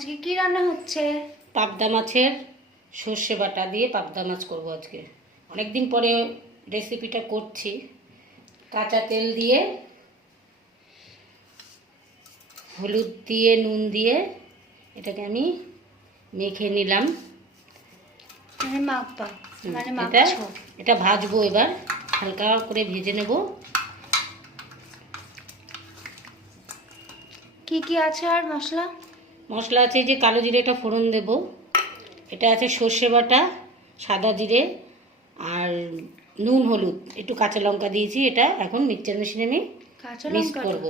আজকে কি রান্না হচ্ছে? পাবদা মাছের সর্ষে বাটা দিয়ে পাবদা মাছ করব আজকে। অনেকদিন পরে রেসিপিটা করছি। কাঁচা তেল দিয়ে, হলুদ দিয়ে, নুন দিয়ে এটাকে আমি মেখে নিলাম। মানে মাপা, মানে এটা মাপছো। এটা ভাজবো, এবার হালকা করে ভেজে নেব। কি কি আছে আর মশলা? মশলা আছে যে কালো জিরেটা ফোড়ন দেব, এটা আছে সর্ষে বাটা, সাদা জিরে আর নুন, হলুদ, একটু কাঁচা লঙ্কা দিয়েছি। এটা এখন মিক্সচার মেশিনে আমি কাঁচা মিক্স লঙ্কা করব।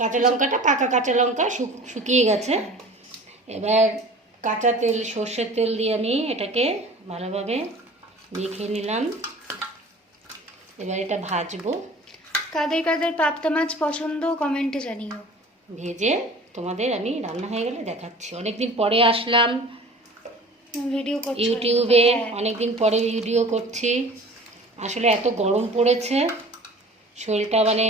কাঁচা লঙ্কাটা পাকা কাঁচা লঙ্কা শুকিয়ে গেছে। এবার কাঁচা তেল, সর্ষের তেল দিয়ে আমি এটাকে ভালোভাবে মেখে নিলাম। এবার এটা ভাজবো। কাদের কাদের পাবদা মাছ পছন্দ কমেন্টে জানিও। ভেজে তোমাদের আমি রান্না হয়ে গেলে দেখাচ্ছি। অনেকদিন পরে আসলাম ভিডিও করছি ইউটিউবে, অনেকদিন পরে ভিডিও করছি। আসলে এত গরম পড়েছে, শরীরটা মানে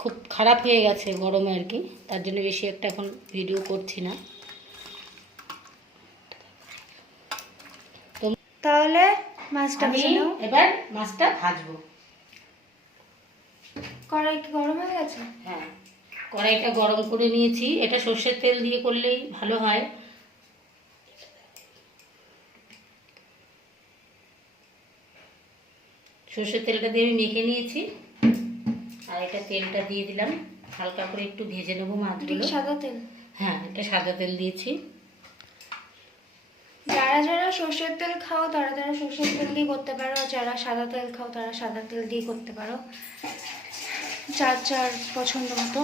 খুব খারাপ হয়ে গেছে গরমে আর কি, তার জন্য বেশি একটা এখন ভিডিও করছি না। তাহলে মাছটা ভেজে নাও। এবার মাছটা ভাজবো। কড়াই কি গরম হয়ে গেছে? হ্যাঁ, কড়াইটা গরম করে নিয়েছি। এটা সর্ষের তেল দিয়ে করলেই ভালো হয়। সর্ষের তেলটা দিয়ে আমি মেখে নিয়েছি, আর এটা তেলটা দিয়ে দিলাম। হালকা করে একটু ভেজে নেবো মাছগুলো। সাদা তেল? হ্যাঁ, এটা সাদা তেল দিয়েছি। যারা যারা সর্ষের তেল খাও তারা তারা সর্ষের তেল দিয়ে করতে পারো, যারা সাদা তেল খাও তারা সাদা তেল দিয়ে করতে পারো, যার যার পছন্দ মতো।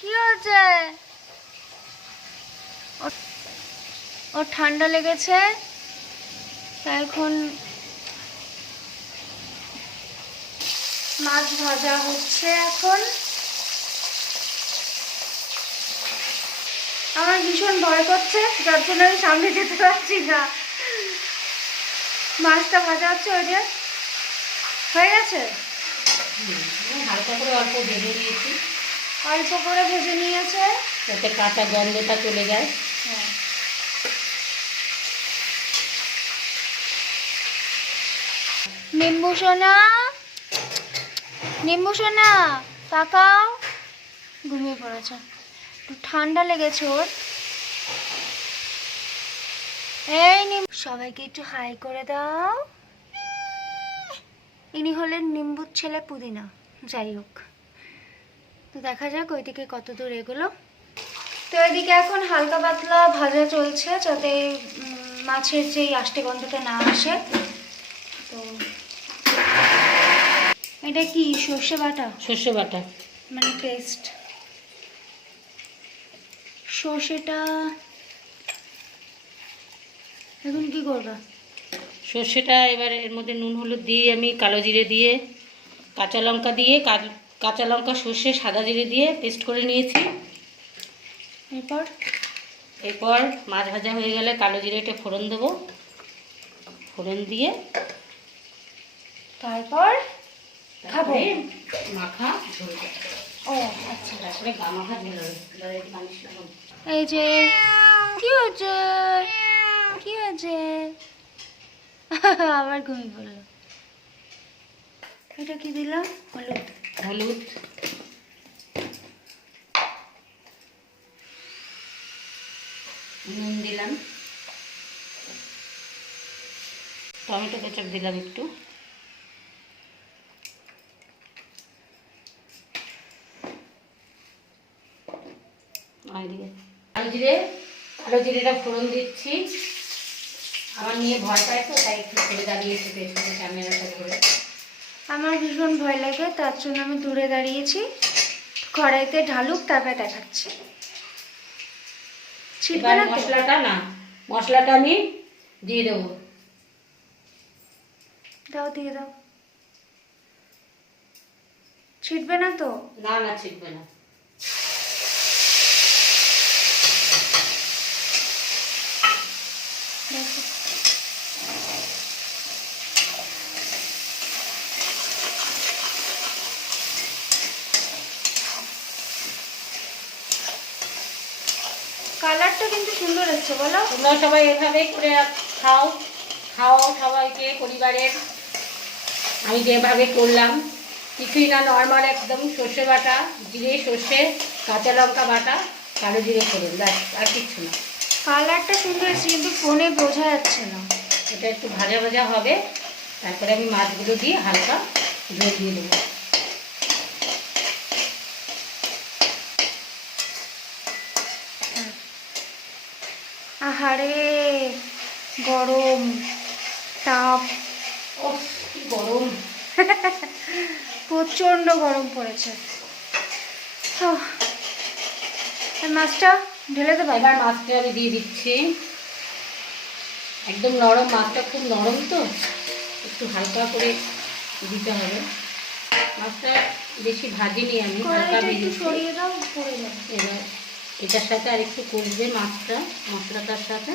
কি হচ্ছে? ওর ঠান্ডা লেগেছে, তাই এখন মাছ ভাজা হচ্ছে। এখন আমার ভীষণ ভয় করছে, যার জন্য আমি সামনে যেতে পারছি না। মাছটা ভাজা হচ্ছে, ওই যে হয়ে গেছে। হালকা করে অল্প ভেজে নিয়েছি, অল্প করে ভেজে নিয়েছে যাতে কাঁচা গন্ধটা চলে যায়। হ্যাঁ, নিম্বু সোনা, নিম্বু সোনা তাকাও, ঘুমিয়ে পড়েছে, একটু ঠান্ডা লেগেছে ওর। এই সবাইকে একটু হাই করে দাও। ইনি হলেন নিম্বুর ছেলে পুদিনা। যাই হোক, তো দেখা যাক ওইদিকে কত দূর এগুলো। তো এদিকে এখন হালকা পাতলা ভাজা চলছে, যাতে মাছের যেই আষ্টে গন্ধটা না আসে। তো এটা কি সর্ষে বাটা? সর্ষে বাটা মানে পেস্ট। সর্ষেটা এখন কি করবা? সর্ষেটা এবার এর মধ্যে নুন, হলুদ দিয়ে আমি কালো জিরে দিয়ে, কাঁচা লঙ্কা দিয়ে, কাঁচা লঙ্কা, সর্ষে, সাদা জিরে দিয়ে পেস্ট করে নিয়েছি। এরপর মাছ ভাজা হয়ে গেলে কালো জিরেটা ফোড়ন দেবো। ফোড়ন দিয়ে তারপর খাবো মাখা ঝোল। ও আচ্ছা, তারপরে গা মাখা ঝোল হবে। এই যে কি হচ্ছে, কি হচ্ছে? আবার ঘুমিয়ে পড়লো। এটা কি দিলাম? হলুদ, হলুদ, নুন দিলাম, টমেটো কেচাপ দিলাম একটু, কালো জিরেটা ফোড়ন দিচ্ছি। আমার নিয়ে ভয় পায় তো, তাই একটু ঘুরে দাঁড়িয়েছি পেছনে ক্যামেরাটা ধরে। আমার ভীষণ ভয় লাগে, তার জন্য আমি দূরে দাঁড়িয়েছি। কড়াইতে ঢালুক, তারপরে দেখাচ্ছি। এবার মশলাটা আমি দিয়ে দেবো। দাও, দিয়ে দাও। ছিটবে না তো? না না, ছিটবে না। কালারটা কিন্তু সুন্দর এসছে বলো। তোমরা সবাই এভাবে করে খাও, খাও সবাইকে পরিবারের। আমি যেভাবে করলাম কিছুই না, নর্মাল একদম সর্ষে বাটা, জিরে সর্ষে কাঁচা লঙ্কা বাটা, কালো জিরে ফোড়ন, ব্যাস আর কিচ্ছু না। কালারটা সুন্দর এসছে কিন্তু ফোনে বোঝা যাচ্ছে না। এটা একটু ভাজা ভাজা হবে, তারপরে আমি মাছগুলো দিয়ে হালকা ঝোল দিয়ে দেবো। আহারে গরম তাপ, ও কি গরম! প্রচন্ড গরম পড়েছে। মাছটা ঢেলে দেবো। এবার মাছটা আমি দিয়ে দিচ্ছি। একদম নরম, মাছটা খুব নরম তো, একটু হালকা করে দিতে হবে। মাছটা বেশি ভাজিনি আমি, হালকা ভেজেছি। সরিয়ে দাও, পড়ে যাবে। এবার এটার সাথে আর একটু কষবে মাছটা, মশলাটার সাথে।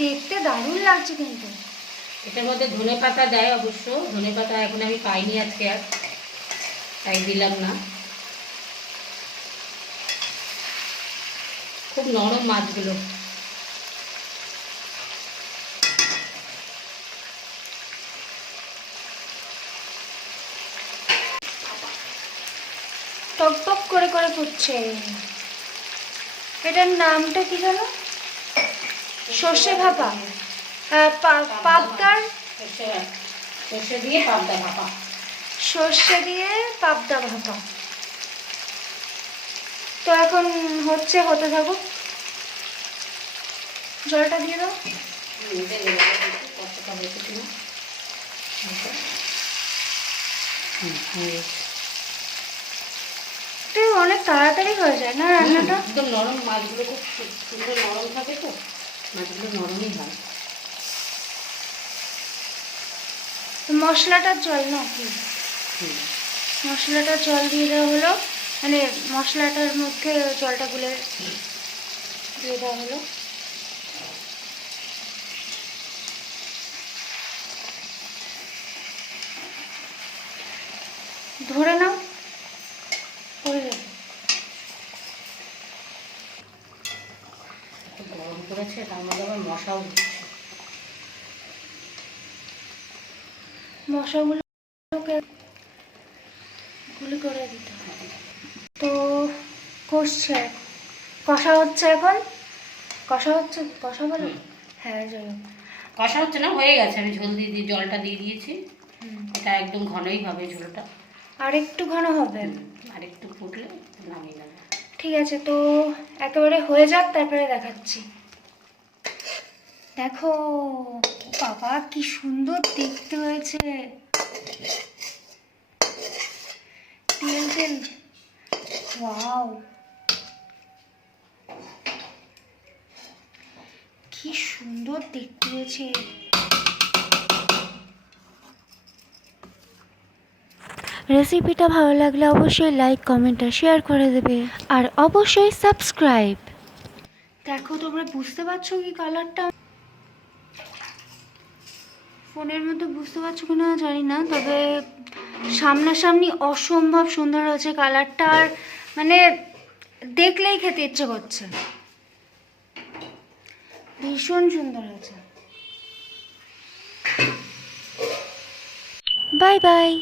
দেখতে দারুণ লাগছে কিন্তু। এটার মধ্যে ধনে পাতা দেয় অবশ্য, ধনে পাতা এখন আমি পাইনি আজকে আর, তাই দিলাম না। খুব নরম মাছগুলো। টক টক করে করে ফুটছে। এটার নামটা কি জানো? সর্ষে ভাপা, পাবদার। সর্ষে দিয়ে পাবদা ভাপা। সর্ষে দিয়ে পাবদা ভাপা। তো এখন হচ্ছে, হতে থাকুক। জলটা দিয়ে দাও। অনেক তাড়াতাড়ি হয়ে যায় না রান্নাটা? একদম নরম, মাছগুলো খুব সুন্দর নরম থাকে তো, মাছগুলো নরমই হয়। মশলাটার জল না কি? মশলাটার জল দিয়ে দেওয়া হলো, মানে মশলাটার মধ্যে জলটা গুলে দিয়ে দেওয়া হলো। ধরে নাও, পড়ে যাবে। গরম করেছে, তার মধ্যে আবার মশাও দিচ্ছে। মশাগুলোকে গুলি করে দিতে হবে। তো কষছে, কষা হচ্ছে এখন। কষা হচ্ছে, কষা বলো? হ্যাঁ যাই হোক, কষা হচ্ছে না, হয়ে গেছে। আমি ঝোল দিয়ে দিয়ে জলটা দিয়ে দিয়েছি। এটা একদম ঘনই হবে ঝোলটা। আর একটু ঘন হবে। আর একটু ফুটলে নামিয়ে নেবো। ঠিক আছে, তো একেবারে হয়ে যাক, তারপরে দেখাচ্ছি। দেখো বাবা, কি সুন্দর দেখতে হয়েছে। তেল তেল, ওয়াও, কি সুন্দর দেখতে হয়েছে। রেসিপিটা ভালো লাগলে অবশ্যই লাইক, কমেন্ট আর শেয়ার করে দেবে, আর অবশ্যই সাবস্ক্রাইব। দেখো তোমরা বুঝতে পারছো কি কালারটা? ফোনের মধ্যে বুঝতে পারছো কিনা জানি না, তবে সামনাসামনি অসম্ভব সুন্দর হয়েছে কালারটা। আর মানে দেখলেই খেতে ইচ্ছে করছে, ভীষণ সুন্দর হয়েছে। Bye bye.